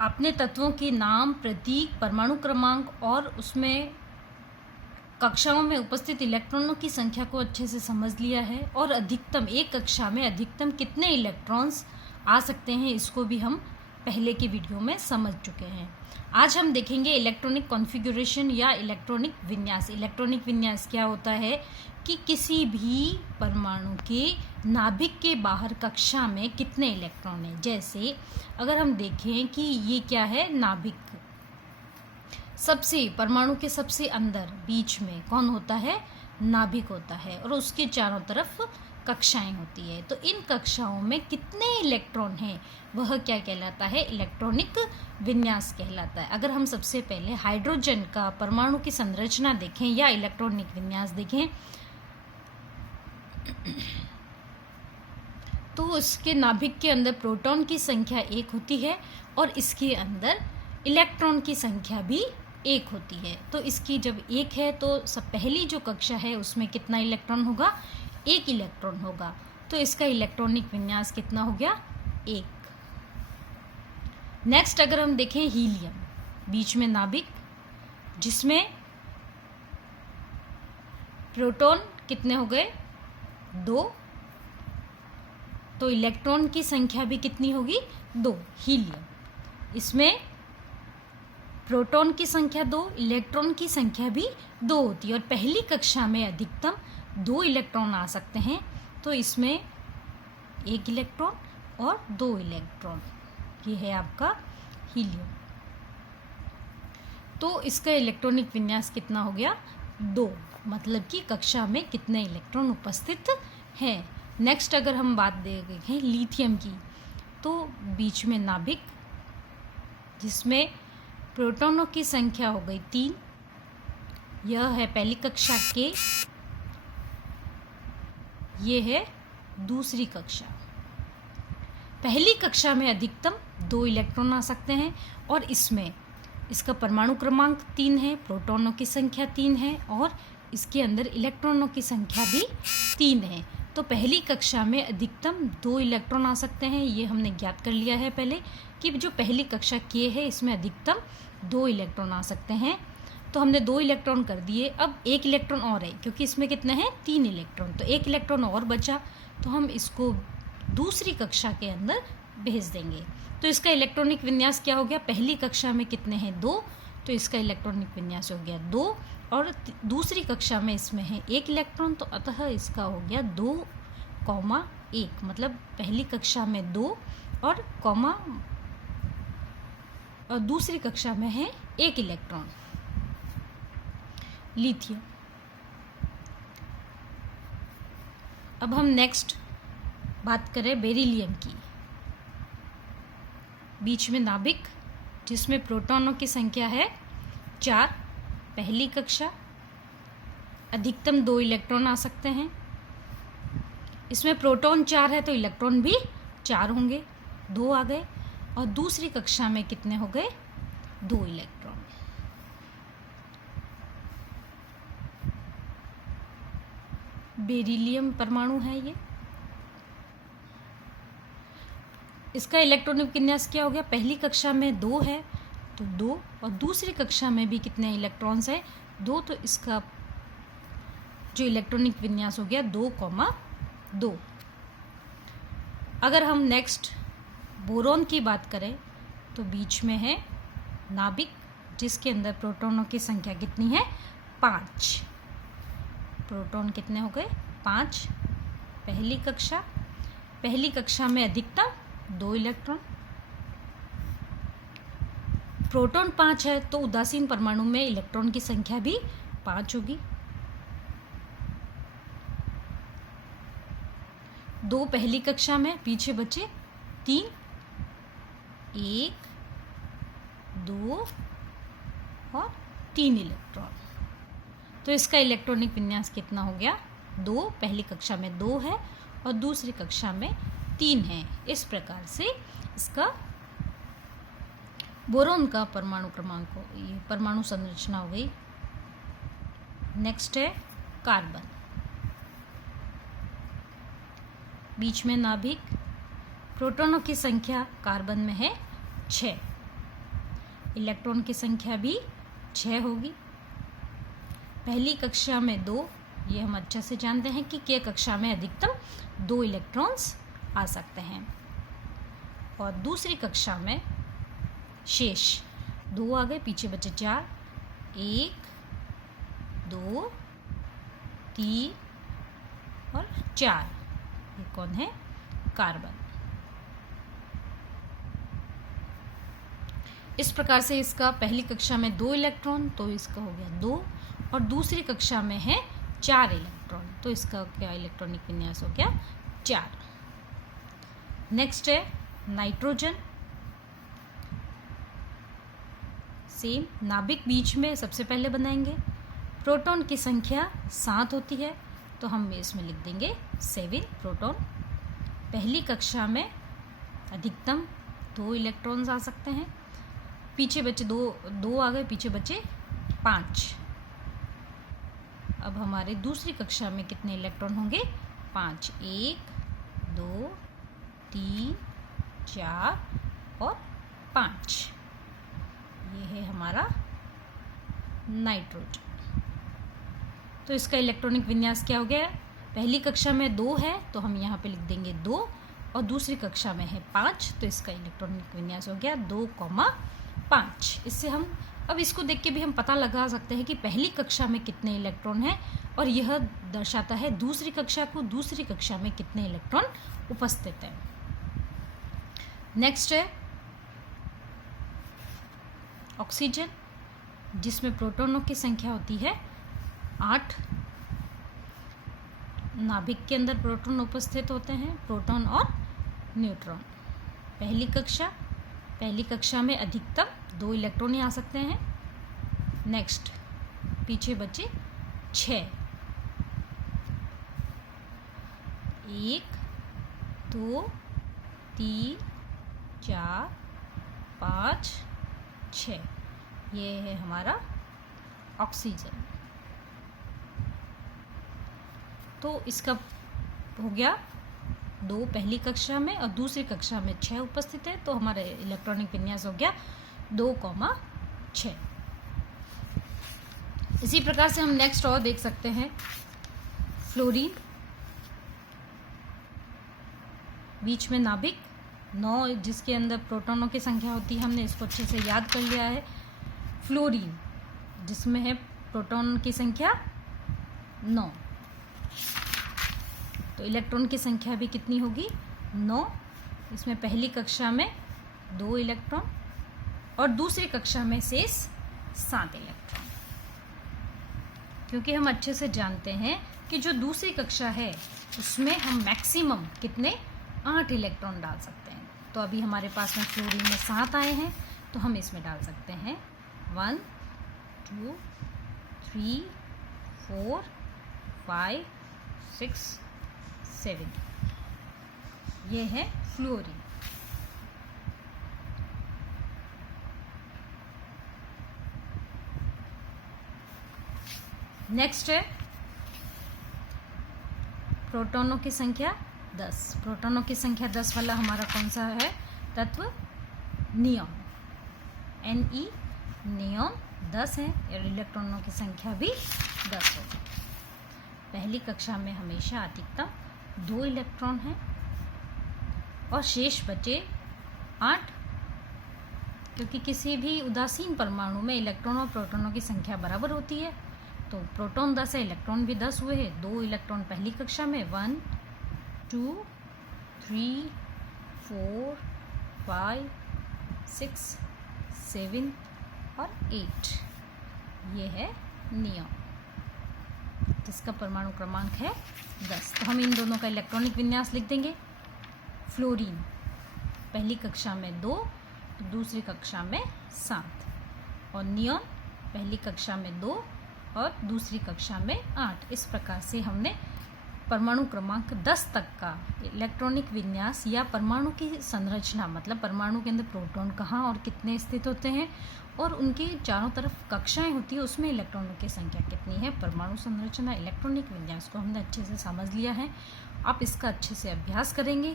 आपने तत्वों के नाम, प्रतीक, परमाणु क्रमांक और उसमें कक्षाओं में उपस्थित इलेक्ट्रॉनों की संख्या को अच्छे से समझ लिया है और अधिकतम एक कक्षा में अधिकतम कितने इलेक्ट्रॉन्स आ सकते हैं इसको भी हम पहले की वीडियो में समझ चुके हैं। आज हम देखेंगे इलेक्ट्रॉनिक कॉन्फ़िगरेशन या इलेक्ट्रॉनिक विन्यास। इलेक्ट्रॉनिक विन्यास क्या होता है कि किसी भी परमाणु के नाभिक के बाहर कक्षा में कितने इलेक्ट्रॉन हैं। जैसे अगर हम देखें कि ये क्या है, नाभिक, सबसे परमाणु के सबसे अंदर बीच में कौन होता है, नाभिक होता है और उसके चारों तरफ कक्षाएं होती है। तो इन कक्षाओं में कितने इलेक्ट्रॉन हैं वह क्या कहलाता है, इलेक्ट्रॉनिक विन्यास कहलाता है। अगर हम सबसे पहले हाइड्रोजन का परमाणु की संरचना देखें या इलेक्ट्रॉनिक विन्यास देखें तो इसके नाभिक के अंदर प्रोटॉन की संख्या 1 होती है और इसके अंदर इलेक्ट्रॉन की संख्या भी 1 होती है। तो इसकी जब 1 है तो सब पहली जो कक्षा है उसमें कितना इलेक्ट्रॉन होगा, 1 इलेक्ट्रॉन होगा। तो इसका इलेक्ट्रॉनिक विन्यास कितना हो गया, 1। नेक्स्ट अगर हम देखें हीलियम, बीच में नाभिक जिसमें प्रोटॉन कितने हो गए, 2, तो इलेक्ट्रॉन की संख्या भी कितनी होगी, 2। हीलियम, इसमें प्रोटॉन की संख्या 2, इलेक्ट्रॉन की संख्या भी 2 होती है और पहली कक्षा में अधिकतम 2 इलेक्ट्रॉन आ सकते हैं। तो इसमें 1 इलेक्ट्रॉन और 2 इलेक्ट्रॉन, ये है आपका हीलियम। तो इसका इलेक्ट्रॉनिक विन्यास कितना हो गया, 2, मतलब कि कक्षा में कितने इलेक्ट्रॉन उपस्थित हैं। नेक्स्ट अगर हम बात देखें लिथियम की, तो बीच में नाभिक जिसमें प्रोटॉनों की संख्या हो गई 3, यह है पहली कक्षा के, ये है दूसरी कक्षा। पहली कक्षा में अधिकतम 2 इलेक्ट्रॉन आ सकते हैं और इसमें इसका परमाणु क्रमांक 3 है, प्रोटॉनों की संख्या 3 है और इसके अंदर इलेक्ट्रॉनों की संख्या भी 3 है। तो पहली कक्षा में अधिकतम 2 इलेक्ट्रॉन आ सकते हैं, ये हमने ज्ञात कर लिया है पहले कि जो पहली कक्षा के है इसमें अधिकतम 2 इलेक्ट्रॉन आ सकते हैं। तो हमने 2 इलेक्ट्रॉन कर दिए, अब 1 इलेक्ट्रॉन और है क्योंकि इसमें कितने हैं, 3 इलेक्ट्रॉन, तो 1 इलेक्ट्रॉन और बचा, तो हम इसको दूसरी कक्षा के अंदर भेज देंगे। तो इसका इलेक्ट्रॉनिक विन्यास क्या हो गया, पहली कक्षा में कितने हैं, 2, तो इसका इलेक्ट्रॉनिक विन्यास हो गया 2 और दूसरी कक्षा में इसमें है 1 इलेक्ट्रॉन, तो अतः इसका हो गया 2,1, मतलब पहली कक्षा में 2 और कॉमा और दूसरी कक्षा में है 1 इलेक्ट्रॉन। लिथियम, अब हम नेक्स्ट बात करें बेरिलियम की, बीच में नाभिक जिसमें प्रोटॉनों की संख्या है 4, पहली कक्षा, अधिकतम 2 इलेक्ट्रॉन आ सकते हैं। इसमें प्रोटॉन 4 है तो इलेक्ट्रॉन भी 4 होंगे, 2 आ गए और दूसरी कक्षा में कितने हो गए, 2 इलेक्ट्रॉन। बेरिलियम परमाणु है ये। इसका इलेक्ट्रॉनिक विन्यास क्या हो गया, पहली कक्षा में 2 है तो 2 और दूसरी कक्षा में भी कितने इलेक्ट्रॉन्स है, 2, तो इसका जो इलेक्ट्रॉनिक विन्यास हो गया 2,2। अगर हम नेक्स्ट बोरॉन की बात करें तो बीच में है नाभिक जिसके अंदर प्रोटॉनों की संख्या कितनी है, 5, प्रोटॉन कितने हो गए, 5, पहली कक्षा में अधिकतम 2 इलेक्ट्रॉन, प्रोटॉन 5 है तो उदासीन परमाणु में इलेक्ट्रॉन की संख्या भी 5 होगी। 2 पहली कक्षा में, पीछे बचे 3, 1, 2 और 3 इलेक्ट्रॉन। तो इसका इलेक्ट्रॉनिक विन्यास कितना हो गया, 2, पहली कक्षा में 2 है और दूसरी कक्षा में 3 है। इस प्रकार से इसका बोरॉन का परमाणु क्रमांक हो, ये परमाणु संरचना हो गई। नेक्स्ट है कार्बन, बीच में नाभिक, प्रोटॉनों की संख्या कार्बन में है 6, इलेक्ट्रॉन की संख्या भी 6 होगी। पहली कक्षा में 2, ये हम अच्छे से जानते हैं कि K कक्षा में अधिकतम 2 इलेक्ट्रॉन्स आ सकते हैं। और दूसरी कक्षा में शेष 2 आ गए, पीछे बचे 4, 1 2 3 और 4। ये कौन है? कार्बन। इस प्रकार से इसका पहली कक्षा में 2 इलेक्ट्रॉन, तो इसका हो गया 2, और दूसरी कक्षा में है 4 इलेक्ट्रॉन, तो इसका क्या इलेक्ट्रॉनिक विन्यास हो गया? 4। नेक्स्ट है नाइट्रोजन। सेम नाभिक बीच में सबसे पहले बनाएंगे। प्रोटॉन की संख्या 7 होती है, तो हम इसमें लिख देंगे 7 प्रोटॉन। पहली कक्षा में अधिकतम 2 इलेक्ट्रॉन्स आ सकते हैं। पीछे बचे 2 आ गए, पीछे बचे 5। अब हमारे दूसरी कक्षा में कितने इलेक्ट्रॉन होंगे? 5, 1 2 3 4 और 5। ये है हमारा नाइट्रोजन। तो इसका इलेक्ट्रॉनिक विन्यास क्या हो गया? पहली कक्षा में 2 है, तो हम यहाँ पे लिख देंगे 2, और दूसरी कक्षा में है 5, तो इसका इलेक्ट्रॉनिक विन्यास हो गया 2,5। इससे हम अब इसको देख के भी हम पता लगा सकते हैं कि पहली कक्षा में कितने इलेक्ट्रॉन हैं, और यह दर्शाता है दूसरी कक्षा को, दूसरी कक्षा में कितने इलेक्ट्रॉन उपस्थित हैं। नेक्स्ट है ऑक्सीजन, जिसमें प्रोटॉनों की संख्या होती है 8। नाभिक के अंदर प्रोटॉन उपस्थित होते हैं, प्रोटॉन और न्यूट्रॉन। पहली कक्षा में अधिकतम 2 इलेक्ट्रॉन ही आ सकते हैं। नेक्स्ट पीछे बचे 6, 1 2 3 4 5 6। ये है हमारा ऑक्सीजन। तो इसका हो गया 2 पहली कक्षा में और दूसरी कक्षा में 6 उपस्थित है, तो हमारा इलेक्ट्रॉनिक विन्यास हो गया 2,6। इसी प्रकार से हम नेक्स्ट और देख सकते हैं फ्लोरीन। बीच में नाभिक 9, जिसके अंदर प्रोटॉनों की संख्या होती है, हमने इसको अच्छे से याद कर लिया है। फ्लोरीन जिसमें है प्रोटॉन की संख्या 9, तो इलेक्ट्रॉन की संख्या भी कितनी होगी? 9। इसमें पहली कक्षा में 2 इलेक्ट्रॉन और दूसरी कक्षा में शेष 7 इलेक्ट्रॉन। क्योंकि हम अच्छे से जानते हैं कि जो दूसरी कक्षा है उसमें हम मैक्सिमम कितने 8 इलेक्ट्रॉन डाल सकते हैं। तो अभी हमारे पास में फ्लोरीन में 7 आए हैं, तो हम इसमें डाल सकते हैं 1 2 3 4 5 6 7। ये है फ्लोरीन। नेक्स्ट है प्रोटॉनों की संख्या 10। प्रोटॉनों की संख्या 10 वाला हमारा कौन सा है तत्व? नियॉन। Ne नियॉन 10 है और इलेक्ट्रॉनों की संख्या भी 10 होगी। पहली कक्षा में हमेशा अधिकतम 2 इलेक्ट्रॉन हैं और शेष बचे 8, क्योंकि किसी भी उदासीन परमाणु में इलेक्ट्रॉन और प्रोटॉनों की संख्या बराबर होती है। तो प्रोटॉन 10 है, इलेक्ट्रॉन भी 10 हुए हैं। 2 इलेक्ट्रॉन पहली कक्षा में 1 2 3 4 5 6 7 और 8। ये है नियॉन, जिसका परमाणु क्रमांक है 10। तो हम इन दोनों का इलेक्ट्रॉनिक विन्यास लिख देंगे। फ्लोरीन पहली कक्षा में 2, दूसरी कक्षा में 7, और नियॉन पहली कक्षा में 2 और दूसरी कक्षा में 8। इस प्रकार से हमने परमाणु क्रमांक 10 तक का इलेक्ट्रॉनिक विन्यास या परमाणु की संरचना, मतलब परमाणु के अंदर प्रोटॉन कहाँ और कितने स्थित होते हैं और उनकी चारों तरफ कक्षाएं होती है, उसमें इलेक्ट्रॉनों की संख्या कितनी है, परमाणु संरचना, इलेक्ट्रॉनिक विन्यास को हमने अच्छे से समझ लिया है। आप इसका अच्छे से अभ्यास करेंगे